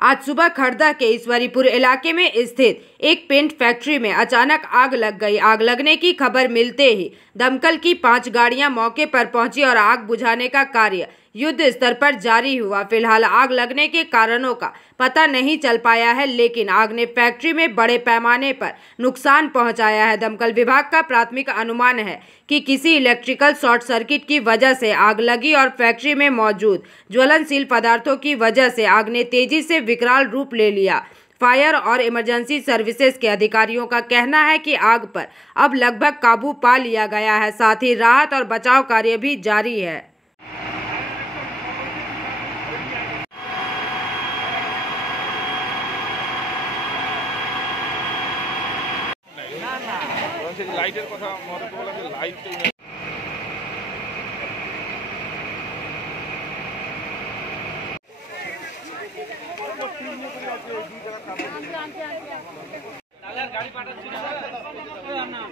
आज सुबह खड़दा के ईश्वरीपुर इलाके में स्थित एक पेंट फैक्ट्री में अचानक आग लग गई। आग लगने की खबर मिलते ही दमकल की 5 गाड़ियां मौके पर पहुंची और आग बुझाने का कार्य युद्ध स्तर पर जारी हुआ। फिलहाल आग लगने के कारणों का पता नहीं चल पाया है, लेकिन आग ने फैक्ट्री में बड़े पैमाने पर नुकसान पहुंचाया है। दमकल विभाग का प्राथमिक अनुमान है कि किसी इलेक्ट्रिकल शॉर्ट सर्किट की वजह से आग लगी और फैक्ट्री में मौजूद ज्वलनशील पदार्थों की वजह से आग ने तेजी से विकराल रूप ले लिया। फायर और इमरजेंसी सर्विसेज के अधिकारियों का कहना है कि आग पर अब लगभग काबू पा लिया गया है। साथ ही राहत और बचाव कार्य भी जारी है। লাইটের কথা মনে করলাম যে লাইট গাড়ি পাঠাচ্ছি না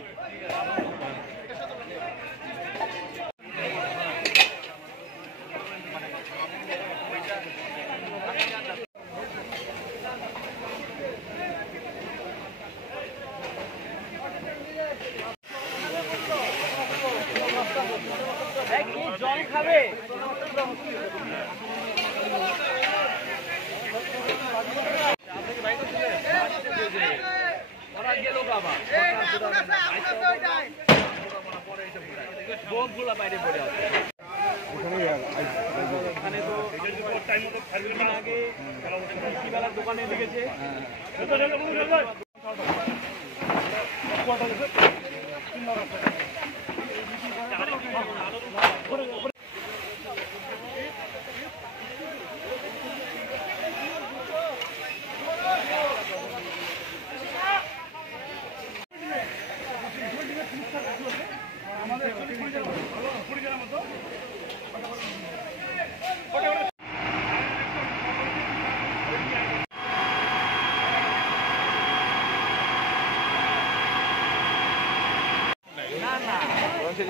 জল খাবে বোমগুলো বাইরে পড়ে আছে এখানে তো টাইম মতো আগে বেলার দোকানে লেগেছে।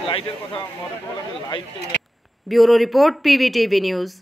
লাইটের কথা মনে করলাম যে light. Bureau report PVTV news.